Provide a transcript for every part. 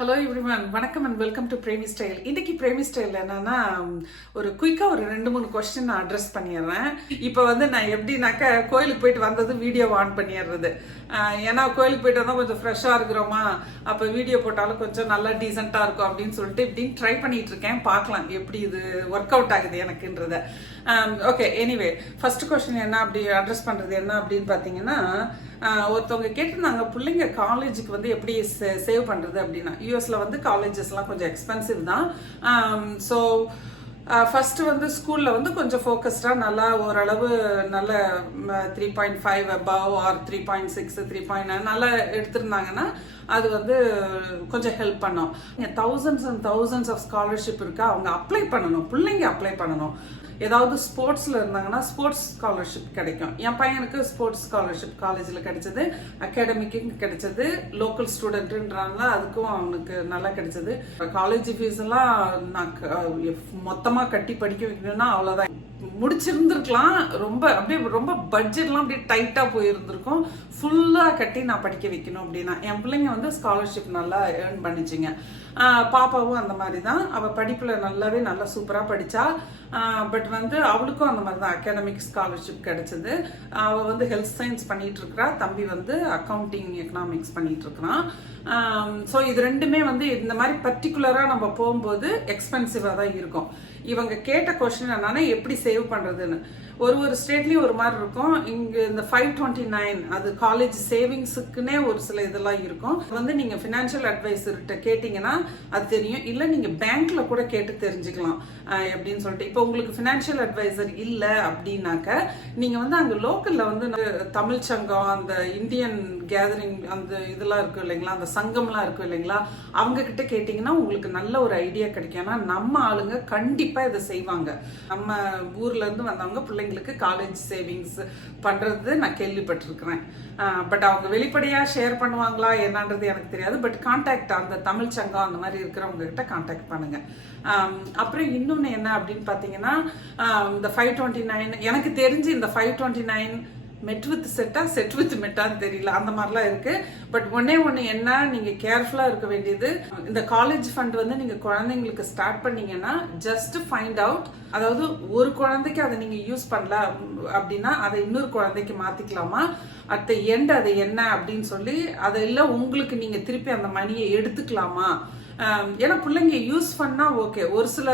Hello everyone வணக்கம் and welcome to Premi style இன்னைக்கு Premi style என்னன்னா ஒரு குயிக்காக ஒரு ரெண்டு மூணு கொஸ்டின் நான் அட்ரஸ் பண்ணிடுறேன். இப்போ வந்து நான் எப்படின்னாக்கா கோயிலுக்கு போயிட்டு வந்தது வீடியோ ஆன் பண்ணிடுறது. ஏன்னா கோயிலுக்கு போயிட்டு வந்தால் கொஞ்சம் ஃப்ரெஷ்ஷாக இருக்கிறோமா? அப்போ வீடியோ போட்டாலும் கொஞ்சம் நல்லா டீசெண்டாக இருக்கும் அப்படின்னு சொல்லிட்டு இப்படின்னு ட்ரை பண்ணிட்டு இருக்கேன். பார்க்கலாம் எப்படி இது ஒர்க் அவுட் ஆகுது எனக்குன்றத. ஓகே எனிவே ஃபர்ஸ்ட் கொஸ்டின் என்ன அப்படி அட்ரஸ் பண்ணுறது என்ன அப்படின்னு பார்த்தீங்கன்னா ஒருத்தவங்க கேட்டிருந்தாங்க பிள்ளைங்க காலேஜுக்கு வந்து எப்படி சேவ் பண்ணுறது அப்படின்னா யூஎஸில் வந்து காலேஜஸ்லாம் கொஞ்சம் எக்ஸ்பென்சிவ் தான். ஸோ ஃபஸ்ட்டு வந்து ஸ்கூலில் வந்து கொஞ்சம் ஃபோக்கஸ்டாக நல்லா ஓரளவு நல்ல three point five above or three point six three point nine நல்லா எடுத்திருந்தாங்கன்னா அது வந்து கொஞ்சம் ஹெல்ப் பண்ணும். Thousands and thousands of scholarship இருக்கா. அவங்க அப்ளை பண்ணணும். பிள்ளைங்க அப்ளை பண்ணணும். ஏதாவது ஸ்போர்ட்ஸில் இருந்தாங்கன்னா ஸ்போர்ட்ஸ் ஸ்காலர்ஷிப் கிடைக்கும். என் பையனுக்கு ஸ்போர்ட்ஸ் ஸ்காலர்ஷிப் காலேஜில் கிடைச்சது. அகாடமிக்கும் கிடைச்சது. லோக்கல் ஸ்டூடெண்ட்டுன்றாங்க அதுக்கும் அவனுக்கு நல்லா கிடைச்சது. காலேஜ் ஃபீஸ் எல்லாம் நான் மொத்தமாக கட்டி படிக்க வைக்கணும்னா அவ்வளோதான் முடிச்சிருந்துருக்கலாம். ரொம்ப அப்படியே ரொம்ப பட்ஜெட்லாம் அப்படியே டைட்டாக போயிருந்திருக்கும். ஃபுல்லாக கட்டி நான் படிக்க வைக்கணும் அப்படின்னா. என் பிள்ளைங்க வந்து ஸ்காலர்ஷிப் நல்லா ஏர்ன் பண்ணிச்சிங்க. பாப்பாவும் அந்த மாதிரி தான் அவள் படிப்பில் நல்லாவே நல்லா சூப்பராக படித்தா பட் வந்து அவளுக்கும் அந்த மாதிரி தான் அகாடமிக் ஸ்காலர்ஷிப் கிடச்சிது. அவள் வந்து ஹெல்த் சயின்ஸ் பண்ணிட்டு இருக்கிறா தம்பி வந்து அக்கௌண்டிங் எக்கனாமிக்ஸ் பண்ணிட்டு இருக்கிறான் ஸோ இது ரெண்டுமே வந்து இந்த மாதிரி பர்டிகுலராக நம்ம போகும்போது எக்ஸ்பென்சிவாக தான் இருக்கும். இவங்க கேட்ட கொஸ்டின் என்னன்னா எப்படி சேவ் பண்ணுறதுன்னு ஒரு ஒரு ஸ்டேட்லேயும் ஒரு மாதிரி இருக்கும். இங்கே இந்த ஃபைவ் டுவெண்ட்டி நைன் அது காலேஜ் சேவிங்ஸுக்குன்னே ஒரு சில இதெல்லாம் இருக்கும். வந்து நீங்கள் ஃபினான்ஷியல் அட்வைசர்கிட்ட கேட்டிங்கன்னா அது தெரியும். இல்லை நீங்கள் பேங்க்ல கூட கேட்டு தெரிஞ்சுக்கலாம். எப்படின்னு சொல்லிட்டு. இப்போ உங்களுக்கு ஃபினான்ஷியல் அட்வைசர் இல்லை அப்படின்னாக்க நீங்கள் வந்து அங்கே லோக்கலில் வந்து தமிழ் சங்கம் அந்த இந்தியன் கேதரிங் அந்த இதெல்லாம் இருக்கும் இல்லைங்களா? அந்த சங்கம்லாம் இருக்கும் இல்லைங்களா? அவங்க கிட்ட கேட்டிங்கன்னா உங்களுக்கு நல்ல ஒரு ஐடியா கிடைக்கும். ஏன்னா நம்ம ஆளுங்க கண்டிப்பாக இதை செய்வாங்க. நம்ம ஊர்லேருந்து வந்தவங்க பிள்ளைங்களுக்கு காலேஜ் சேவிங்ஸ் பண்ணுறது நான் கேள்விப்பட்டிருக்கிறேன். பட் அவங்க வெளிப்படையாக ஷேர் பண்ணுவாங்களா என்னன்றது எனக்கு தெரியாது. பட் கான்டாக்ட் அந்த தமிழ் சங்கம் அந்த மாதிரி இருக்கிறவங்க கிட்ட கான்டாக்ட் பண்ணுங்க. அப்புறம் இன்னொன்று என்ன அப்படின்னு பார்த்தீங்கன்னா இந்த ஃபைவ் டுவெண்ட்டி நைன் எனக்கு தெரிஞ்சு இந்த five twenty nine met with செட்டா செட் வித் மெட்டான்னு தெரியல. அந்த மாதிரிலாம் இருக்குது பட் ஒன்னே ஒன்று என்ன நீங்க கேர்ஃபுல்லா இருக்க வேண்டியது இந்த காலேஜ் ஃபண்ட் வந்து நீங்க குழந்தைங்களுக்கு ஸ்டார்ட் பண்ணீங்கன்னா ஜஸ்ட் ஃபைண்ட் அவுட் அதாவது ஒரு குழந்தைக்கு அதை நீங்க யூஸ் பண்ணல அப்படின்னா அதை இன்னொரு குழந்தைக்கு மாத்திக்கலாமா? அட் த எண்ட் அது என்ன அப்படின்னு சொல்லி அதை இல்லை உங்களுக்கு நீங்க திருப்பி அந்த மணியை எடுத்துக்கலாமா? ஏன்னா பிள்ளைங்க யூஸ் பண்ணா ஓகே ஒரு சில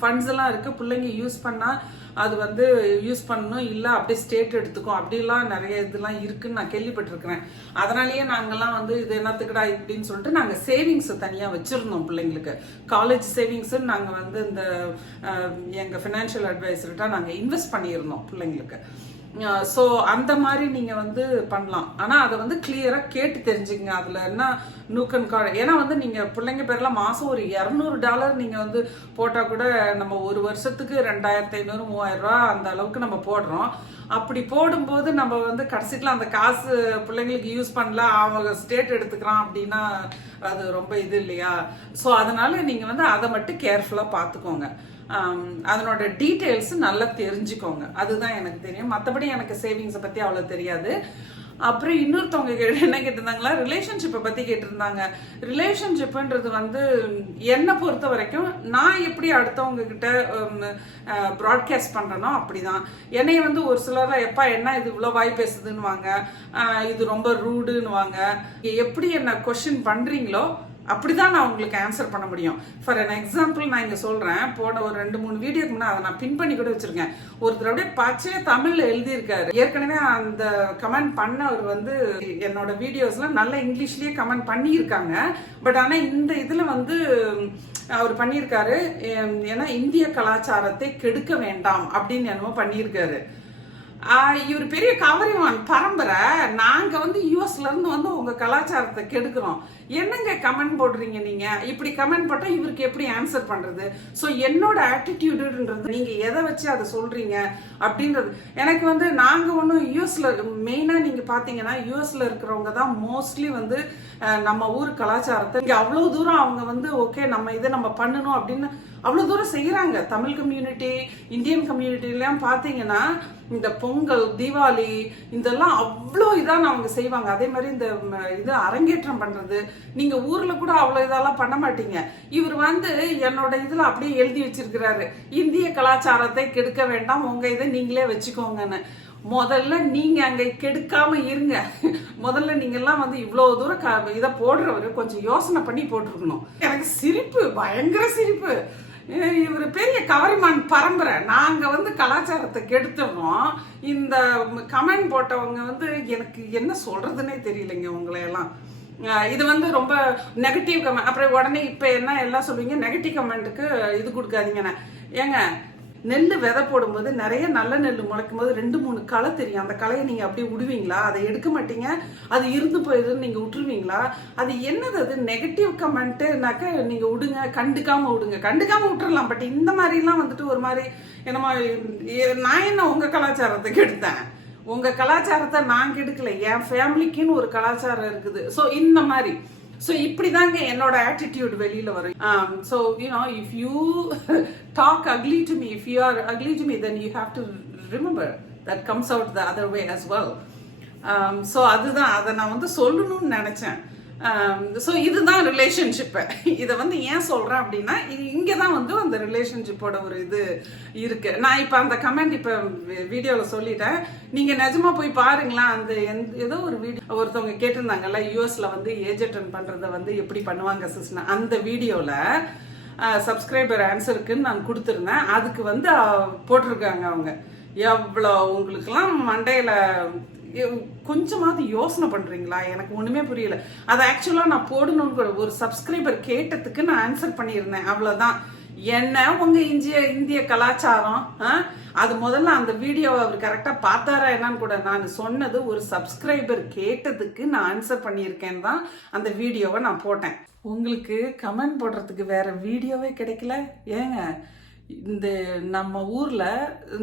ஃபண்ட்ஸ் எல்லாம் இருக்கு பிள்ளைங்க யூஸ் பண்ணா அது வந்து யூஸ் பண்ணணும் இல்லை அப்படியே ஸ்டேட் எடுத்துக்கும். அப்படிலாம் நிறைய இதெல்லாம் இருக்குன்னு நான் கேள்விப்பட்டிருக்கிறேன். அதனாலேயே நாங்கள்லாம் வந்து இது என்னத்துக்குடா இப்படின்னு சொல்லிட்டு நாங்கள் சேவிங்ஸை தனியாக வச்சுருந்தோம் பிள்ளைங்களுக்கு. காலேஜ் சேவிங்ஸுன்னு நாங்கள் வந்து இந்த எங்கள் ஃபினான்ஷியல் அட்வைசர்கிட்ட நாங்கள் இன்வெஸ்ட் பண்ணியிருந்தோம் பிள்ளைங்களுக்கு. ஸோ அந்த மாதிரி நீங்கள் வந்து பண்ணலாம். ஆனால் அதை வந்து கிளியராக கேட்டு தெரிஞ்சுங்க அதில் என்ன நூக்கன் கார்டு ஏன்னா வந்து நீங்கள் பிள்ளைங்க பேர்லாம் மாதம் ஒரு இரநூறு டாலர் நீங்கள் வந்து போட்டால் கூட நம்ம ஒரு வருஷத்துக்கு ரெண்டாயிரத்தி ஐநூறு மூவாயிரம் ரூபா அந்த அளவுக்கு நம்ம போடுறோம். அப்படி போடும்போது நம்ம வந்து கடைசியில் அந்த காசு பிள்ளைங்களுக்கு யூஸ் பண்ணல அவங்க ஸ்டேட் எடுத்துக்கிறான் அப்படின்னா அது ரொம்ப இது இல்லையா? ஸோ அதனால நீங்கள் வந்து அதை மட்டும் கேர்ஃபுல்லாக பார்த்துக்கோங்க. அதனோட டீட்டெயில்ஸ் நல்லா தெரிஞ்சுக்கோங்க. அதுதான் எனக்கு தெரியும். மற்றபடி எனக்கு சேவிங்ஸை பற்றி அவ்வளோ தெரியாது. அப்புறம் இன்னொருத்தவங்க என்ன கேட்டிருந்தாங்களா? ரிலேஷன்ஷிப்பை பற்றி கேட்டிருந்தாங்க. ரிலேஷன்ஷிப்புன்றது வந்து என்னை பொறுத்த வரைக்கும் நான் எப்படி அடுத்தவங்க கிட்ட ப்ராட்காஸ்ட் பண்ணுறேனோ அப்படிதான். என்னைய வந்து ஒரு சிலர்லாம் எப்பா என்ன இது இவ்வளோ வாய் பேசுதுன்னுவாங்க. இது ரொம்ப ரூடுன்னுவாங்க எப்படி என்ன கொஷின் பண்ணுறீங்களோ அப்படிதான் நான் உங்களுக்கு ஆன்சர் பண்ண முடியும். ஃபார் என் எக்ஸாம்பிள் நான் இங்கே சொல்கிறேன் போன ஒரு ரெண்டு மூணு வீடியோக்கு முன்னாடி அதை நான் பின் பண்ணி கூட வச்சுருக்கேன். ஒருத்தர் அப்படியே பச்சையே தமிழில் எழுதியிருக்காரு. ஏற்கனவே அந்த கமெண்ட் பண்ணவர் வந்து என்னோட வீடியோஸ்லாம் நல்ல இங்கிலீஷ்லேயே கமெண்ட் பண்ணியிருக்காங்க. பட் ஆனால் இந்த இதில் வந்து அவர் பண்ணியிருக்காரு ஏன்னா இந்திய கலாச்சாரத்தை கெடுக்க வேண்டாம் அப்படின்னு என்னமோ பண்ணியிருக்காரு. இவர் பெரிய கவரிவான் பரம்பரை. நாங்கள் வந்து இருந்து வந்து உங்க கலாச்சாரத்தை கெடுக்கிறோம். என்னங்க கமெண்ட் போடுறீங்க நீங்க? இப்படி கமெண்ட் போட்டால் இவருக்கு எப்படி ஆன்சர் பண்றது? ஸோ என்னோட ஆட்டிடியூடுன்றது நீங்க எதை வச்சு அதை சொல்றீங்க அப்படின்றது. எனக்கு வந்து நாங்க ஒன்றும் யூஎஸ்ல மெயினா நீங்க பாத்தீங்கன்னா யூஎஸ்ல இருக்கிறவங்க தான் மோஸ்ட்லி வந்து நம்ம ஊர் கலாச்சாரத்தை. இங்க அவ்வளவு தூரம் அவங்க வந்து ஓகே நம்ம இதை நம்ம பண்ணணும் அப்படின்னு அவ்வளோ தூரம் செய்கிறாங்க தமிழ் கம்யூனிட்டி இந்தியன் கம்யூனிட்டிலாம் பார்த்தீங்கன்னா இந்த பொங்கல் தீபாவளி இதெல்லாம் அவ்வளோ இதாக அவங்க செய்வாங்க. அதே மாதிரி இந்த ம, இது அரங்கேற்றம் பண்ணுறது நீங்கள் ஊரில் கூட அவ்வளோ இதெல்லாம் பண்ண மாட்டீங்க. இவர் வந்து என்னோட இதில் அப்படியே எழுதி வச்சிருக்கிறாரு. இந்திய கலாச்சாரத்தை கெடுக்க வேண்டாம். உங்கள் இதை நீங்களே வச்சுக்கோங்கன்னு. முதல்ல நீங்க அங்க கெடுக்காம இருங்க. முதல்ல நீங்க எல்லாம் வந்து இவ்வளவு தூரம் க- இதை போடுறவரு. கொஞ்சம் யோசனை பண்ணி போட்டிருக்கணும். எனக்கு சிரிப்பு பயங்கர சிரிப்பு. இவர் பெரிய கவரிமான் பரம்பரை. நாங்கள் வந்து கலாச்சாரத்தை கெடுத்துடுறோம் இந்த கமெண்ட் போட்டவங்க வந்து எனக்கு என்ன சொல்கிறதுனே தெரியலைங்க உங்களையெல்லாம். இது வந்து ரொம்ப நெகட்டிவ் கமெண்ட் அப்புறம் உடனே இப்போ என்ன எல்லாம் சொல்லுவீங்க நெகட்டிவ் கமெண்ட்டுக்கு இது கொடுக்காதீங்கண்ணே ஏங்க நெல் விதை போடும்போது நிறைய நல்ல நெல் முளைக்கும் போது ரெண்டு மூணு களை தெரியும். அந்த களையை நீங்கள் அப்படியே விடுவீங்களா அதை எடுக்க மாட்டீங்க. அது இருந்து போயிடுதுன்னு நீங்கள் விட்டுருவீங்களா அது என்னது அது? நெகட்டிவ் கமெண்ட்டுனாக்க நீங்கள் விடுங்க கண்டுக்காமல் விடுங்க கண்டுக்காமல் விட்டுறலாம் பட் இந்த மாதிரிலாம் வந்துட்டு ஒரு மாதிரி என்னமா நான் என்ன உங்கள் கலாச்சாரத்துக்கு எடுத்தேன் உங்கள் கலாச்சாரத்தை நான் கெடுக்கல. என் ஃபேமிலிக்குன்னு ஒரு கலாச்சாரம் இருக்குது. ஸோ இந்த மாதிரி. ஸோ இப்படி தாங்க என்னோட ஆட்டிடியூட் வெளியில வரும். So you know if you talk ugly to me if you are ugly to me then you have to remember that comes out the other way as well so அதுதான். அதை நான் வந்து சொல்லணும்னு நினச்சேன். Um, ஸோ இதுதான் relationship இதை வந்து ஏன் சொல்கிறேன் அப்படின்னா இங்கே தான் வந்து அந்த ரிலேஷன்ஷிப்போட ஒரு இது இருக்கு. நான் இப்போ அந்த கமெண்ட் இப்போ வீடியோவில் சொல்லிட்டேன். நீங்கள் நிஜமாக போய் பாருங்களேன் அந்த எந்த ஏதோ ஒரு வீடியோ ஒருத்தவங்க கேட்டிருந்தாங்கல்ல யூஎஸில் வந்து ஏஜ் அட்டன் பண்ணுறதை வந்து எப்படி பண்ணுவாங்க சிஸ்னா அந்த வீடியோவில் சப்ஸ்கிரைபர் ஆன்சருக்குன்னு நான் கொடுத்துருந்தேன். அதுக்கு வந்து போட்டிருக்காங்க அவங்க. எவ்வளோ உங்களுக்கெல்லாம் மண்டையில் கொஞ்சமாவது யோசனை பண்ணுறீங்களா எனக்கு ஒன்றுமே புரியல. அதை ஆக்சுவலாக நான் போடணும்னு கூட ஒரு சப்ஸ்கிரைபர் கேட்டதுக்கு நான் ஆன்சர் பண்ணியிருந்தேன். அவ்வளோதான் என்ன உங்க இந்திய இந்திய கலாச்சாரம் ஆ? அது முதல்ல அந்த வீடியோவை அவர் கரெக்டாக பார்த்தாரா என்னன்னு கூட நான் சொன்னது ஒரு சப்ஸ்கிரைபர் கேட்டதுக்கு நான் ஆன்சர் பண்ணியிருக்கேன் தான் அந்த வீடியோவை நான் போட்டேன். உங்களுக்கு கமெண்ட் போடுறதுக்கு வேற வீடியோவே கிடைக்கல? ஏங்க இந்த நம்ம ஊர்ல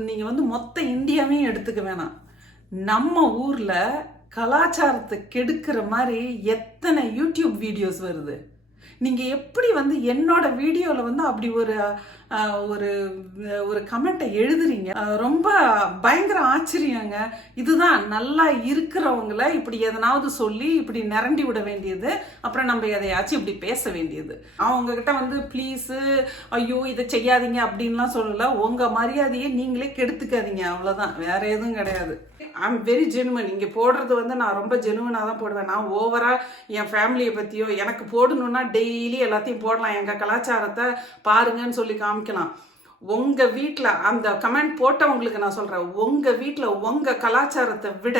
நீங்க வந்து மொத்த இந்தியாவையும் எடுத்துக்க வேணாம். நம்ம ஊரில் கலாச்சாரத்தை கெடுக்கிற மாதிரி எத்தனை யூடியூப் வீடியோஸ் வருது? நீங்கள் எப்படி வந்து என்னோட வீடியோவில் வந்து அப்படி ஒரு ஒரு ஒரு கமெண்ட்டை எழுதுறீங்க? ரொம்ப பயங்கர ஆச்சரியங்க. இதுதான் நல்லா இருக்கிறவங்கள இப்படி எதனாவது சொல்லி இப்படி நிரண்டி விட வேண்டியது. அப்புறம் நம்ம எதையாச்சும் இப்படி பேச வேண்டியது. அவங்கக்கிட்ட வந்து ப்ளீஸு ஐயோ இதை செய்யாதீங்க அப்படின்லாம் சொல்லலை. உங்கள் மரியாதையை நீங்களே கெடுத்துக்காதீங்க. அவ்வளோதான் வேற எதுவும் கிடையாது. ஐம் வெரி ஜெனுவன் இங்கே போடுறது வந்து நான் ரொம்ப ஜெனுவனாக தான் போடுவேன். நான் ஓவராக என் ஃபேமிலியை பற்றியோ எனக்கு போடணுன்னா டெய்லி எல்லாத்தையும் போடலாம். எங்கள் கலாச்சாரத்தை பாருங்கன்னு சொல்லி காமிக்கலாம். உங்கள் வீட்டில் அந்த கமெண்ட் போட்டவங்களுக்கு நான் சொல்கிறேன் உங்கள் வீட்டில் உங்கள் கலாச்சாரத்தை விட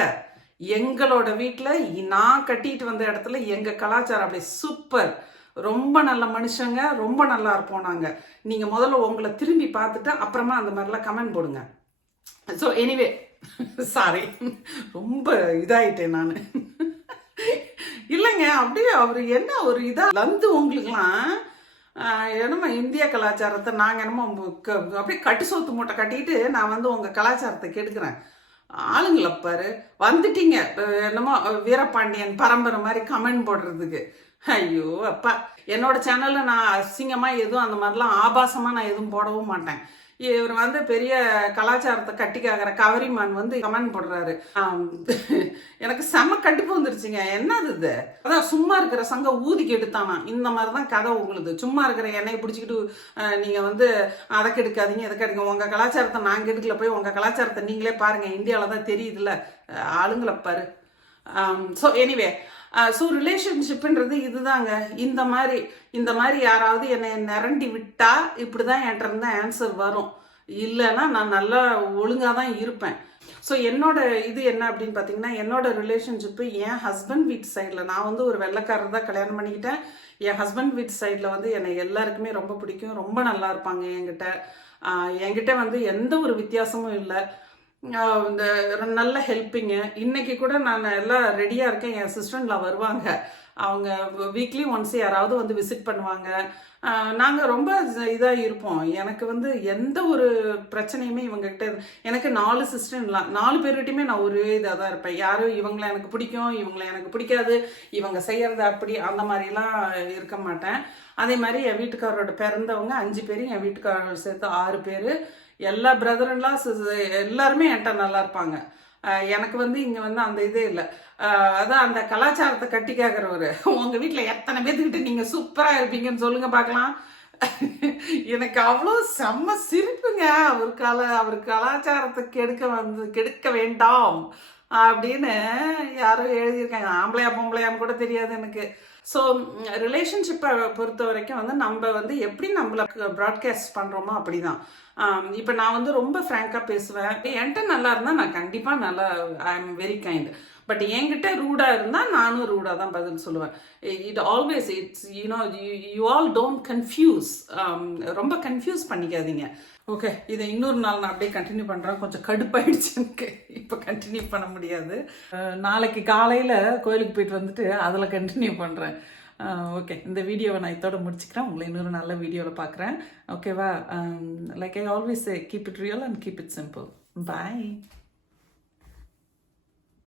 எங்களோட வீட்டில் நான் கட்டிட்டு வந்த இடத்துல எங்கள் கலாச்சாரம் அப்படியே சூப்பர் ரொம்ப நல்ல மனுஷங்க ரொம்ப நல்லா இருப்போம் நாங்கள் நீங்கள் முதல்ல உங்களை திரும்பி பார்த்துட்டு அப்புறமா அந்த மாதிரிலாம் கமெண்ட் போடுங்க. ஸோ எனிவே சாரி ரொம்ப இதாயிட்டேன் நான். இல்லைங்க அப்படியே அவர் என்ன ஒரு இதாக லந்து உங்களுக்குலாம் என்னமோ இந்திய கலாச்சாரத்தை நாங்கள் என்னமோ க- அப்படியே கட்டு சோத்து மூட்டை கட்டிட்டு நான் வந்து உங்கள் கலாச்சாரத்தை கெடுக்கிறேன். ஆளுங்களை பாரு வந்துட்டீங்க. என்னமோ வீரபாண்டியன் பரம்பரை மாதிரி கமெண்ட் போடுறதுக்கு. ஐயோ அப்பா. என்னோட சேனலில் நான் அசிங்கமாக எதுவும் அந்த மாதிரிலாம் ஆபாசமாக நான் எதுவும் போடவும் மாட்டேன். இவர் வந்து பெரிய கலாச்சாரத்தை கட்டிக்காகிற கவரிமான் வந்து கமெண்ட் போடுறாரு. எனக்கு செம கடுப்பு வந்துருச்சுங்க. என்னது இது? அதான் சும்மா இருக்கிற சங்க ஊதி கெடுத்தானா? இந்த மாதிரி தான் கதை உங்களுது. சும்மா இருக்கிற எண்ணெயை பிடிச்சிக்கிட்டு நீங்கள் நீங்க வந்து அதை கெடுக்காதீங்க இதை கெடுக்க உங்க கலாச்சாரத்தை நான் கெடுக்கல போய் உங்க கலாச்சாரத்தை நீங்களே பாருங்க. இந்தியாவில் தான் தெரியுதுல்ல ஆளுங்களை பாரு. ஸோ எனிவே ஸோ ரிலேஷன்ஷிப்புன்றது இதுதாங்க. இந்த மாதிரி இந்த மாதிரி யாராவது என்னை நிரண்டி விட்டா இப்படி தான் என்கிட்ட இருந்தால் ஆன்சர் வரும். இல்லைன்னா நான் நல்லா ஒழுங்காக தான் இருப்பேன். ஸோ என்னோட இது என்ன அப்படின்னு பார்த்தீங்கன்னா என்னோட ரிலேஷன்ஷிப்பு என் ஹஸ்பண்ட் வீட் சைடில் நான் வந்து ஒரு வெள்ளக்காரர் தான் கல்யாணம் பண்ணிக்கிட்டேன். என் ஹஸ்பண்ட் வீட் சைடில் வந்து என்னை எல்லாருக்குமே ரொம்ப பிடிக்கும் ரொம்ப நல்லா இருப்பாங்க என்கிட்ட. என்கிட்ட வந்து எந்த ஒரு வித்தியாசமும் இல்லை. இந்த நல்ல ஹெல்ப்பிங்கு இன்னைக்கு கூட நான் எல்லாம் ரெடியாக இருக்கேன். என் சிஸ்டர்ல வருவாங்க. அவங்க வீக்லி ஒன்ஸ் யாராவது வந்து விசிட் பண்ணுவாங்க. நாங்கள் ரொம்ப இதாக இருப்போம். எனக்கு வந்து எந்த ஒரு பிரச்சனையுமே இவங்ககிட்ட எனக்கு நாலு சிஸ்டர் நாலு பேர்கிட்டையுமே நான் ஒரே இதாக தான் இருப்பேன். யாரும் இவங்களை எனக்கு பிடிக்கும் இவங்களை எனக்கு பிடிக்காது இவங்க செய்கிறது அப்படி அந்த மாதிரிலாம் இருக்க மாட்டேன். அதே மாதிரி என் வீட்டுக்காரரோட பிறந்தவங்க அஞ்சு பேர் என் வீட்டுக்காரர் சேர்த்து ஆறு பேர். எல்லா பிரதர்லாம் எல்லாருமே என்கிட்ட நல்லா இருப்பாங்க. எனக்கு வந்து இங்கே வந்து அந்த இதே இல்லை. அதான் அந்த கலாச்சாரத்தை கட்டி கேட்குறவர் உங்கள் வீட்டில் எத்தனை பேர்த்துக்கிட்ட நீங்கள் சூப்பராக இருப்பீங்கன்னு சொல்லுங்கள் பார்க்கலாம் எனக்கு அவ்வளோ செம்ம சிரிப்புங்க. அவர் கல அவர் கலாச்சாரத்தை கெடுக்க வந்து கெடுக்க வேண்டாம் அப்படின்னு யாரும் எழுதியிருக்காங்க. ஆம்பளையா பொம்பளையான்னு கூட தெரியாது எனக்கு. ஸோ ரிலேஷன்ஷிப்பை பொறுத்த வரைக்கும் வந்து நம்ம வந்து எப்படி நம்மளுக்கு ப்ராட்காஸ்ட் பண்ணுறோமோ அப்படிதான். இப்போ நான் வந்து ரொம்ப ஃப்ராங்காக பேசுவேன். என்கிட்ட நல்லா இருந்தால் நான் கண்டிப்பாக நல்லா I am very kind but என்கிட்ட ரூடாக இருந்தால் நானும் ரூடாக தான் பதில் சொல்லுவேன். It always it's you know you all don't confuse ரொம்ப கன்ஃபியூஸ் பண்ணிக்காதீங்க. ஓகே இதை இன்னொரு நாள் நான் அப்படியே கண்டினியூ பண்ணுறேன் கொஞ்சம் கடுப்பாயிடுச்சு எனக்கு. இப்போ கண்டினியூ பண்ண முடியாது. நாளைக்கு காலையில் கோயிலுக்கு போயிட்டு வந்துட்டு அதில் கண்டினியூ பண்ணுறேன் ஓகே இந்த வீடியோவை நான் இதோட முடிச்சுக்கிறேன். உங்களை இன்னொரு நல்ல வீடியோவில் பார்க்குறேன் ஓகேவா like I always keep it real and keep it simple bye